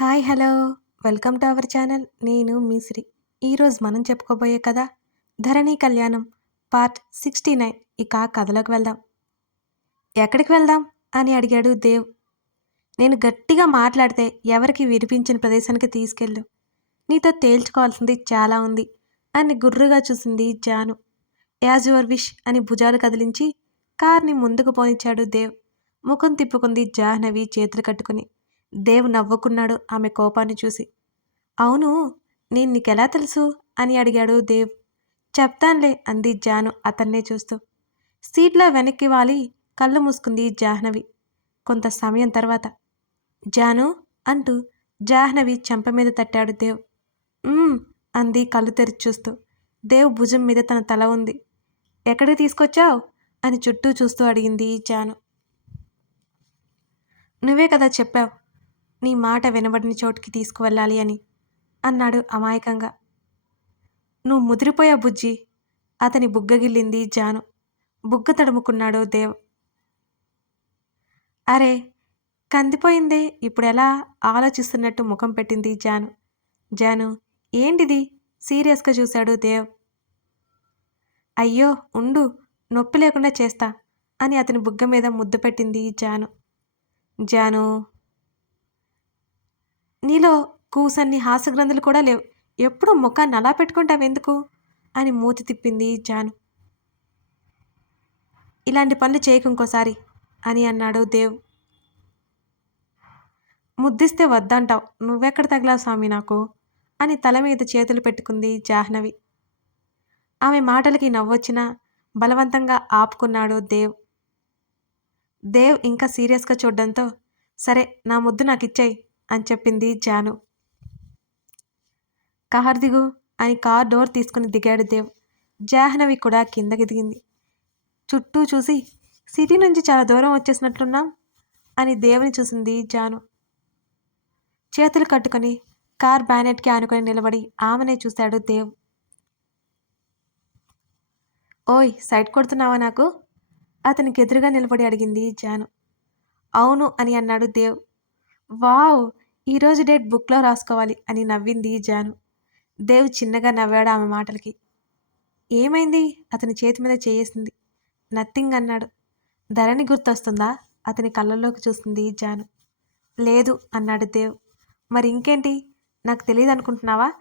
Hi hello. Welcome to our channel. నేను మీశ్రీ ఈరోజు మనం చెప్పుకోబోయే కథ ధరణి కళ్యాణం పార్ట్ సిక్స్టీ నైన్. ఇక కథలోకి వెళ్దాం. ఎక్కడికి వెళ్దాం? అని అడిగాడు దేవ్. నేను గట్టిగా మాట్లాడితే ఎవరికి వినిపించిన ప్రదేశానికి తీసుకెళ్ళు. నీతో తేల్చుకోవాల్సింది చాలా ఉంది అని గుర్రుగా చూసింది జాను. యాజ్ యువర్ విష్ అని భుజాలు కదిలించి కార్ని ముందుకు పోనిచ్చాడు దేవ్. ముఖం తిప్పుకుంది జాహ్నవి చేతులు కట్టుకుని. దేవ్ నవ్వుకున్నాడు ఆమె కోపాన్ని చూసి. అవును నేను నీకెలా తెలుసు? అని అడిగాడు దేవ్. చెప్తాన్లే అంది జాను అతన్నే చూస్తూ. సీట్లో వెనక్కి వాలి కళ్ళు మూసుకుంది జాహ్నవి. కొంత సమయం తర్వాత. జాను అంటూ జాహ్నవి చెంప మీద తట్టాడు దేవ్. అంది కళ్ళు తెరిచి చూస్తూ. దేవ్ భుజం మీద తన తల ఉంది. ఎక్కడికి తీసుకొచ్చావు? అని చుట్టూ చూస్తూ అడిగింది జాను. నువ్వే కదా చెప్పావు. నీ మాట వినబడిన చోటికి తీసుకువెళ్ళాలి అని అన్నాడు అమాయకంగా. నువ్వు ముదిరిపోయా బుజ్జి? అతని బుగ్గగిల్లింది జాను. బుగ్గ తడుముకున్నాడు దేవ్. అరే కందిపోయిందే? ఇప్పుడు ఎలా ఆలోచిస్తున్నట్టు ముఖం పెట్టింది జాను. జాను ఏంటిది? సీరియస్గా చూశాడు దేవ్. అయ్యో ఉండు నొప్పి లేకుండా చేస్తా అని అతని బుగ్గ మీద ముద్దు పెట్టింది జాను. జాను నీలో కూసన్ని హాసగ్రంథులు కూడా లేవు. ఎప్పుడు ముఖాన్ని అలా పెట్టుకుంటావెందుకు అని మూతి తిప్పింది జాను. ఇలాంటి పనులు చేయకు ఇంకోసారి అని అన్నాడు దేవ్. ముద్దిస్తే వద్దంటావు. నువ్వెక్కడ తగిలావు స్వామి నాకు? అని తల మీద చేతులు పెట్టుకుంది జాహ్నవి. ఆమె మాటలకి నవ్వొచ్చినా బలవంతంగా ఆపుకున్నాడు దేవ్. దేవ్ ఇంకా సీరియస్గా చూడడంతో సరే నా ముద్దు నాకు ఇచ్చాయి అని చెప్పింది జాను. కార్ దిగు అని కార్ డోర్ తీసుకుని దిగాడు దేవ్. జాహ్నవి కూడా కిందకి దిగింది. చుట్టూ చూసి సిటీ నుంచి చాలా దూరం వచ్చేసినట్లున్నాం అని దేవుని చూసింది జాను. చేతులు కట్టుకొని కార్ బ్యానెట్కి ఆనుకొని నిలబడి ఆమెనే చూశాడు దేవ్. ఓయ్ సైడ్ కొడుతున్నావా నాకు? అతనికి ఎదురుగా నిలబడి అడిగింది జాను. అవును అని అన్నాడు దేవ్. వావ్ ఈరోజు డేట్ బుక్లో రాసుకోవాలి అని నవ్వింది జాను. దేవ్ చిన్నగా నవ్వాడు ఆమె మాటలకి. ఏమైంది? అతని చేతి మీద చేయేసింది. నథింగ్ అన్నాడు. ధరణి గుర్తొస్తుందా? అతని కళ్ళల్లోకి చూస్తుంది జాను. లేదు అన్నాడు దేవ్. మరి ఇంకేంటి? నాకు తెలియదు అనుకుంటున్నావా?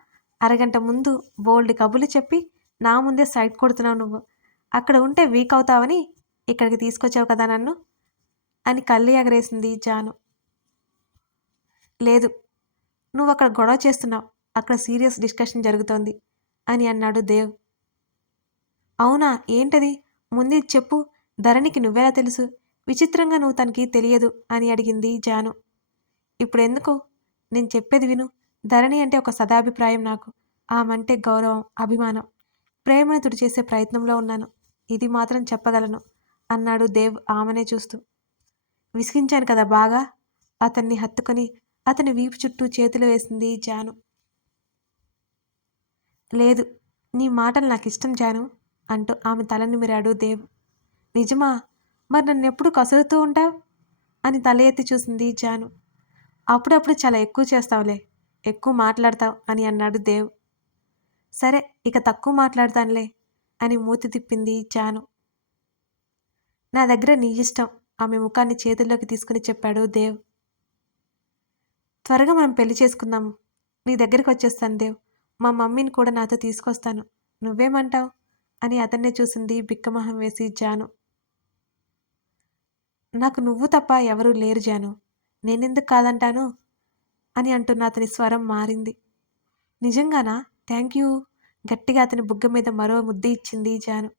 అరగంట ముందు బోల్డ్ కబులు చెప్పి నా ముందే సైడ్ కొడుతున్నావు నువ్వు. అక్కడ ఉంటే వీక్ అవుతావని ఇక్కడికి తీసుకొచ్చావు కదా నన్ను? అని కళ్ళు ఎగరేసింది జాను. లేదు. నువ్వు అక్కడ గొడవ చేస్తున్నావు. అక్కడ సీరియస్ డిస్కషన్ జరుగుతోంది అని అన్నాడు దేవ్. అవునా? ఏంటది? ముందే చెప్పు. ధరణికి నువ్వెలా తెలుసు? విచిత్రంగా నువ్వు తనకి తెలియదు అని అడిగింది జాను. ఇప్పుడెందుకు? నేను చెప్పేది విను. ధరణి అంటే ఒక సదాభిప్రాయం నాకు. ఆమంటే గౌరవం అభిమానం. ప్రేమను తుడిచేసే ప్రయత్నంలో ఉన్నాను. ఇది మాత్రం చెప్పగలను అన్నాడు దేవ్ ఆమెనే చూస్తూ. విసిగించాను కదా బాగా? అతన్ని హత్తుకొని అతని వీపు చుట్టూ చేతులు వేసింది జాను. లేదు నీ మాటలు నాకు ఇష్టం జాను అంటూ ఆమె తల నిమిరాడు దేవ్. నిజమా? మరి నన్ను ఎప్పుడు కసురుతూ ఉంటావు? అని తల ఎత్తి చూసింది జాను. అప్పుడప్పుడు చాలా ఎక్కువ చేస్తావులే ఎక్కువ మాట్లాడతావు అని అన్నాడు దేవ్. సరే ఇక తక్కువ మాట్లాడతానులే అని మూతి తిప్పింది జాను. నా దగ్గర నీ ఇష్టం ఆమె ముఖాన్ని చేతుల్లోకి తీసుకుని చెప్పాడు దేవ్. త్వరగా మనం పెళ్ళి చేసుకుందాము నీ దగ్గరికి వచ్చేస్తాను దేవ్. మా మమ్మీని కూడా నాతో తీసుకొస్తాను. నువ్వేమంటావు? అని అతన్నే చూసింది బిక్కమొహం వేసి జాను. నాకు నువ్వు తప్ప ఎవరూ లేరు జాను. నేనెందుకు కాదంటాను? అని అంటున్న అతని స్వరం మారింది. నిజంగానా? Thank you. గట్టిగా అతని బుగ్గ మీద మరో ముద్ది ఇచ్చింది జాను.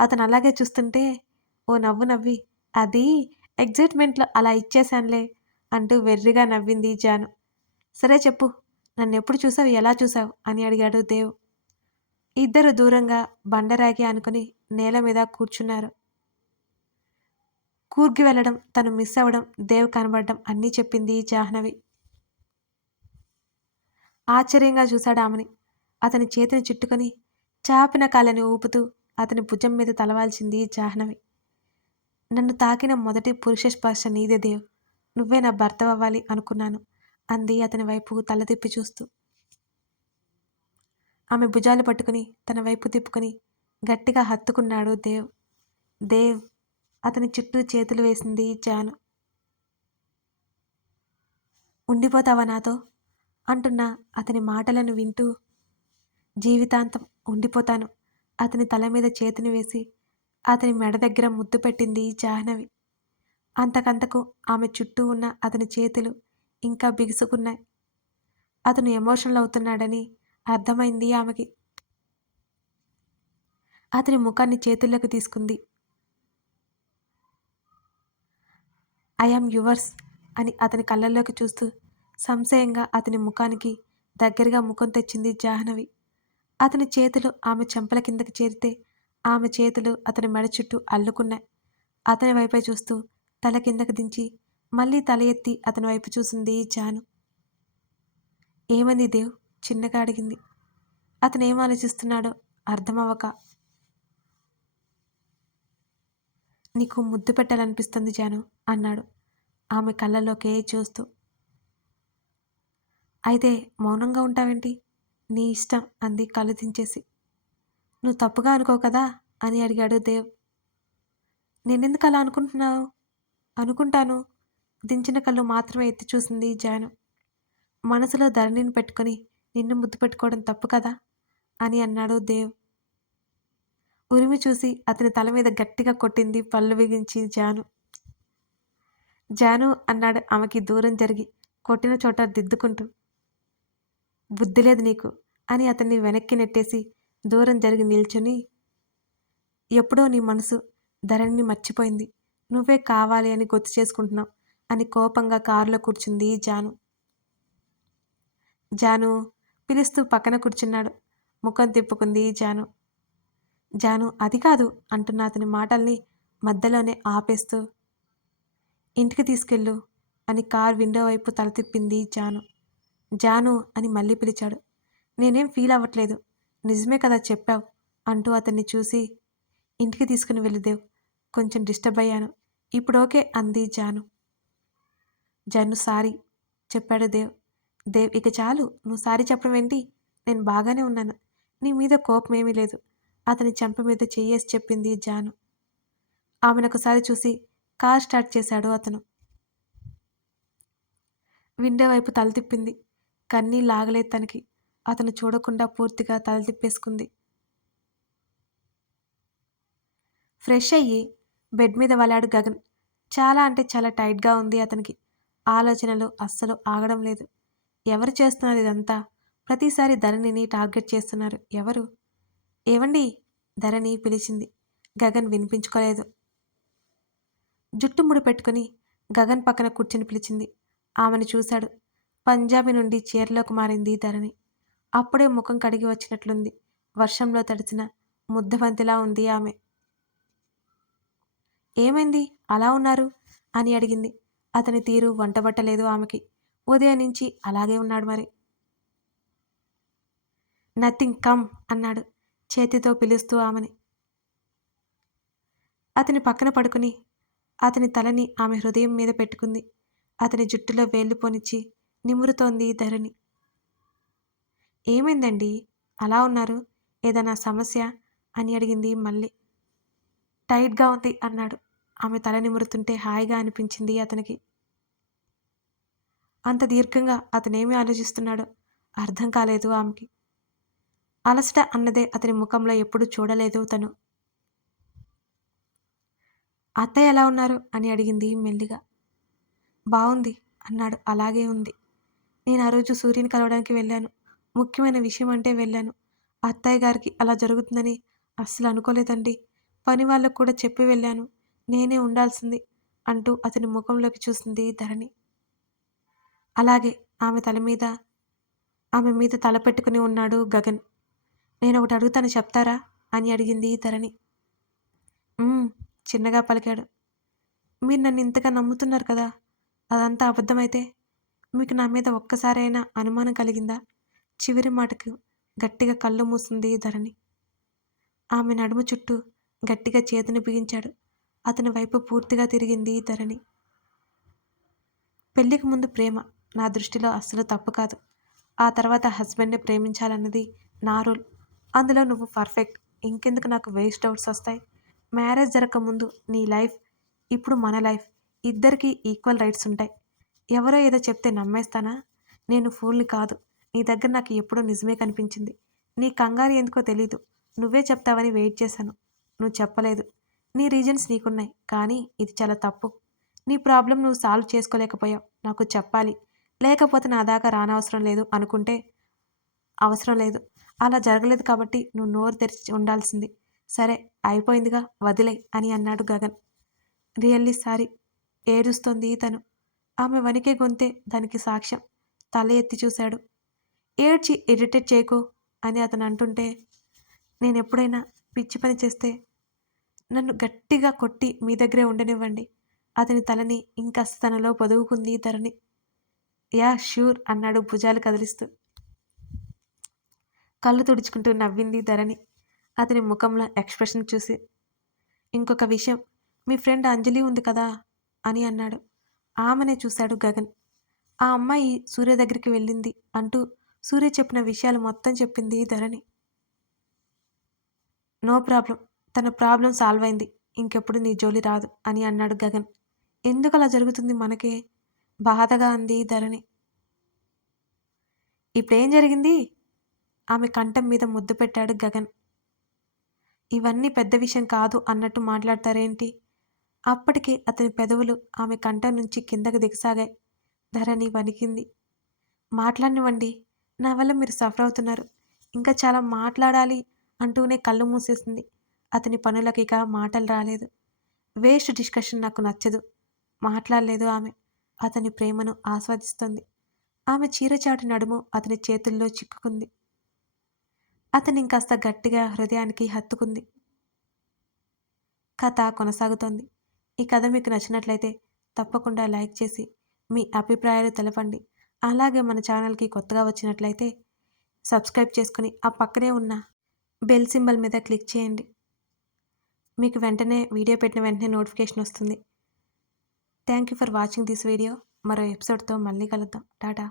అతను అలాగే చూస్తుంటే ఓ నవ్వు నవ్వి అది ఎగ్జైట్మెంట్లో అలా ఇచ్చేశానులే. అంటూ వెర్రిగా నవ్వింది జాను. సరే చెప్పు నన్ను ఎప్పుడు చూసావు ఎలా చూసావు అని అడిగాడు దేవ్. ఇద్దరు దూరంగా బండరాగి అనుకుని నేల మీద కూర్చున్నారు. కూర్గి వెళ్ళడం తను మిస్ అవ్వడం దేవ్ కనబడడం అన్నీ చెప్పింది జాహ్నవి. ఆశ్చర్యంగా చూశాడు ఆమెని. అతని చేతిని చుట్టుకొని చాపిన కాళ్ళని ఊపుతూ అతని భుజం మీద తలవాల్చింది జాహ్నవి. నన్ను తాకిన మొదటి పురుష స్పర్శ నీదే దేవ్. నువ్వే నా భర్త అవ్వాలి అనుకున్నాను అంది అతని వైపు తల తిప్పి చూస్తూ. ఆమె భుజాలు పట్టుకుని తన వైపు తిప్పుకొని గట్టిగా హత్తుకున్నాడు దేవ్. దేవ్ అతని చుట్టూ చేతులు వేసింది జాను. ఉండిపోతావా నాతో? అంటున్న అతని మాటలను వింటూ జీవితాంతం ఉండిపోతాను అతని తల మీద చేతిని వేసి అతని మెడ దగ్గర ముద్దు పెట్టింది జాహ్నవి. అంతకంతకు ఆమె చుట్టూ ఉన్న అతని చేతులు ఇంకా బిగుసుకున్నాయి. అతను ఎమోషనల్ అవుతున్నాడని అర్థమైంది ఆమెకి. అతని ముఖాన్ని చేతుల్లోకి తీసుకుంది. ఐఆమ్ యువర్స్ అని అతని కళ్ళల్లోకి చూస్తూ సంశయంగా అతని ముఖానికి దగ్గరగా ముఖం తెచ్చింది జాహ్నవి. అతని చేతులు ఆమె చెంపల కిందకి చేరితే ఆమె చేతులు అతని మెడ చుట్టూ అల్లుకున్నాయి. అతని వైపే చూస్తూ తల కిందకి దించి మళ్ళీ తల ఎత్తి అతని వైపు చూసింది జాను. ఏమంది దేవ్? చిన్నగా అడిగింది. అతను ఏం ఆలోచిస్తున్నాడో అర్థమవ్వక. నీకు ముద్దు పెట్టాలనిపిస్తుంది జాను అన్నాడు. ఆమె కళ్ళలోకే చూస్తూ. అయితే మౌనంగా ఉంటావేంటి? నీ ఇష్టం అంది కళ్ళు దించేసి. నువ్వు తప్పుగా అనుకో కదా? అని అడిగాడు దేవ్. నేనెందుకు అలా అనుకుంటున్నావు? అనుకుంటాను. దించిన కళ్ళు మాత్రమే ఎత్తి చూసింది జాను. మనసులో ధరణిని పెట్టుకొని నిన్ను ముద్దు పెట్టుకోవడం తప్పు కదా? అని అన్నాడు దేవ్. ఉరిమి చూసి అతని తల మీద గట్టిగా కొట్టింది పళ్ళు బిగించి జాను. జాను అన్నాడు ఆమెకి దూరం జరిగి కొట్టిన చోట దిద్దుకుంటూ. బుద్ధి లేదు నీకు అని అతన్ని వెనక్కి నెట్టేసి దూరం జరిగి నిల్చుని ఎప్పుడో నీ మనసు ధరణిని మర్చిపోయింది. నువ్వే కావాలి అని గుర్తు చేసుకుంటున్నావు. అని కోపంగా కారులో కూర్చుంది జాను. జాను పిలుస్తూ పక్కన కూర్చున్నాడు. ముఖం తిప్పుకుంది జాను. జాను అది కాదు అంటున్న అతని మాటల్ని మధ్యలోనే ఆపేస్తూ ఇంటికి తీసుకెళ్ళు అని కార్ విండో వైపు తల తిప్పింది జాను. జాను అని మళ్ళీ పిలిచాడు. నేనేం ఫీల్ అవ్వట్లేదు. నిజమే కదా చెప్పావు అంటూ అతన్ని చూసి ఇంటికి తీసుకుని వెళ్ళిదేవు. కొంచెం డిస్టర్బ్ అయ్యాను. ఇప్పుడు ఓకే అంది జాను. జాను సారీ చెప్పాడు దేవ్. దేవ్ ఇక చాలు. నువ్వు సారీ చెప్పడం ఏంటి? నేను బాగానే ఉన్నాను. నీ మీద కోపం ఏమీ లేదు. అతని చెంప మీద చెయ్యేసి చెప్పింది జాను. ఆమెను ఒకసారి చూసి కార్ స్టార్ట్ చేశాడు అతను. విండో వైపు తల తిప్పింది. కన్నీ లాగలేదు తనకి. అతను చూడకుండా పూర్తిగా తల తిప్పేసుకుంది. ఫ్రెష్ అయ్యి బెడ్ మీద వలాడు గగన్. చాలా అంటే చాలా టైట్గా ఉంది అతనికి. ఆలోచనలు అస్సలు ఆగడం లేదు. ఎవరు చేస్తున్నారు ఇదంతా? ప్రతిసారి ధరణిని టార్గెట్ చేస్తున్నారు ఎవరు? ఏవండి? ధరణి పిలిచింది. గగన్ వినిపించుకోలేదు. జుట్టు ముడి పెట్టుకుని గగన్ పక్కన కూర్చుని పిలిచింది. ఆమెను చూశాడు. పంజాబీ నుండి చీరలోకి మారింది ధరణి. అప్పుడే ముఖం కడిగి వచ్చినట్లుంది. వర్షంలో తడిసిన ముద్దబంతిలా ఉంది ఆమె. ఏమైంది? అలా ఉన్నారు? అని అడిగింది. అతని తీరు వంటబట్టలేదు ఆమెకి. ఉదయం నుంచి అలాగే ఉన్నాడు మరి. నథింగ్ కమ్ అన్నాడు చేతితో పిలుస్తూ ఆమెని. అతని పక్కన పడుకుని అతని తలని ఆమె హృదయం మీద పెట్టుకుంది. అతని జుట్టులో వేళ్ళు పోనిచ్చి నిమురుతోంది ధరణి. ఏమైందండి? అలా ఉన్నారు? ఏదైనా సమస్య? అని అడిగింది మళ్ళీ. టైట్గా ఉంది అన్నాడు. ఆమె తల నిమురుతుంటే హాయిగా అనిపించింది అతనికి. అంత దీర్ఘంగా అతనేమి ఆలోచిస్తున్నాడో అర్థం కాలేదు ఆమెకి. అలసట అన్నదే అతని ముఖంలో ఎప్పుడు చూడలేదు తను. అత్తయ్య ఎలా ఉన్నారు? అని అడిగింది మెల్లిగా. బాగుంది అన్నాడు. అలాగే ఉంది. నేను ఆ రోజు సూర్యుని కలవడానికి వెళ్ళాను. ముఖ్యమైన విషయం అంటే వెళ్ళాను. అత్తయ్య గారికి అలా జరుగుతుందని అస్సలు అనుకోలేదండి. పని వాళ్ళకు కూడా చెప్పి వెళ్ళాను. నేనే ఉండాల్సింది అంటూ అతని ముఖంలోకి చూసింది ధరణి. అలాగే ఆమె తల మీద ఆమె మీద తల పెట్టుకుని ఉన్నాడు గగన్. నేను ఒకటి అడుగుతాను చెప్తారా? అని అడిగింది ధరణి. చిన్నగా పలికాడు. మీరు నన్ను ఇంతగా నమ్ముతున్నారు కదా? అదంతా అబద్ధమైతే మీకు నా మీద ఒక్కసారైనా అనుమానం కలిగిందా? చివరి మాటకు గట్టిగా కళ్ళు మూసింది ధరణి. ఆమె నడుము చుట్టూ గట్టిగా చేతిని బిగించాడు. అతని వైపు పూర్తిగా తిరిగింది ధరణి. పెళ్ళికి ముందు ప్రేమ నా దృష్టిలో అస్సలు తప్పు కాదు. ఆ తర్వాత హస్బెండ్ని ప్రేమించాలన్నది నా రూల్. అందులో నువ్వు పర్ఫెక్ట్. ఇంకెందుకు నాకు వేస్ట్ డౌట్స్ వస్తాయి? మ్యారేజ్ జరగకముందు నీ లైఫ్ ఇప్పుడు మన లైఫ్ ఇద్దరికీ ఈక్వల్ రైట్స్ ఉంటాయి. ఎవరో ఏదో చెప్తే నమ్మేస్తానా? నేను ఫూల్ని కాదు. నీ దగ్గర నాకు ఎప్పుడూ నిజమే కనిపించింది. నీ కంగారు ఎందుకో తెలీదు. నువ్వే చెప్తావని వెయిట్ చేశాను. నువ్వు చెప్పలేదు. నీ రీజన్స్ నీకున్నాయి కానీ ఇది చాలా తప్పు. నీ ప్రాబ్లం నువ్వు సాల్వ్ చేసుకోలేకపోయావు నాకు చెప్పాలి. లేకపోతే నా దాకా రానవసరం లేదు అనుకుంటే అవసరం లేదు. అలా జరగలేదు కాబట్టి నువ్వు నోరు తెరిచి ఉండాల్సింది. సరే అయిపోయిందిగా వదిలే అని అన్నాడు గగన్. రియల్లీ సారీ ఏడుస్తోంది తను ఆమె వణికే గొంతే దానికి సాక్ష్యం. తల ఎత్తి చూశాడు. ఏడ్చి ఇరిటేట్ చేయకు అని అతను అంటుంటే నేను ఎప్పుడైనా పిచ్చి పని చేస్తే నన్ను గట్టిగా కొట్టి మీ దగ్గరే ఉండనివ్వండి. అతని తలని ఇంకాస్త తనలో పొదువుకుంది ధరణి. యా ష్యూర్ అన్నాడు భుజాలు కదిలిస్తూ. కళ్ళు తుడుచుకుంటూ నవ్వింది ధరణి. అతని ముఖంలో ఎక్స్ప్రెషన్ చూసి ఇంకొక విషయం మీ ఫ్రెండ్ అంజలి ఉంది కదా అని అన్నాడు. ఆమెనే చూశాడు గగన్. ఆ అమ్మాయి సూర్య దగ్గరికి వెళ్ళింది అంటూ సూర్య చెప్పిన విషయాలు మొత్తం చెప్పింది ధరణి. నో ప్రాబ్లం తన ప్రాబ్లం సాల్వ్ అయింది ఇంకెప్పుడు నీ జోలి రాదు అని అన్నాడు గగన్. ఎందుకు అలా జరుగుతుంది మనకే? బాధగా అంది ధరణి. ఇప్పుడేం జరిగింది? ఆమె కంఠం మీద ముద్దు పెట్టాడు గగన్. ఇవన్నీ పెద్ద విషయం కాదు అన్నట్టు మాట్లాడతారేంటి? అప్పటికి అతని పెదవులు ఆమె కంఠం నుంచి కిందకు దిగసాగాయి. ధరణి వణికింది. మాట్లాడినివ్వండి. నా వల్ల మీరు సఫర్ అవుతున్నారు. ఇంకా చాలా మాట్లాడాలి అంటూనే కళ్ళు మూసేసింది. అతని పనులకి ఇక మాటలు రాలేదు. వేస్ట్ డిస్కషన్ నాకు నచ్చదు. మాట్లాడలేదు ఆమె. అతని ప్రేమను ఆస్వాదిస్తుంది. ఆమె చీరచాటు నడుము అతని చేతుల్లో చిక్కుకుంది. అతని ఇంకాస్త గట్టిగా హృదయానికి హత్తుకుంది. కథ కొనసాగుతోంది. ఈ కథ మీకు నచ్చినట్లయితే తప్పకుండా లైక్ చేసి మీ అభిప్రాయాలు తెలపండి. అలాగే మన ఛానల్కి కొత్తగా వచ్చినట్లయితే సబ్స్క్రైబ్ చేసుకుని ఆ పక్కనే ఉన్న బెల్ సింబల్ మీద క్లిక్ చేయండి. మీకు వెంటనే వీడియో పెట్టిన వెంటనే నోటిఫికేషన్ వస్తుంది. Thank you for watching this video. మరో ఎపిసోడ్తో మళ్ళీ కలుద్దాం. టాటా.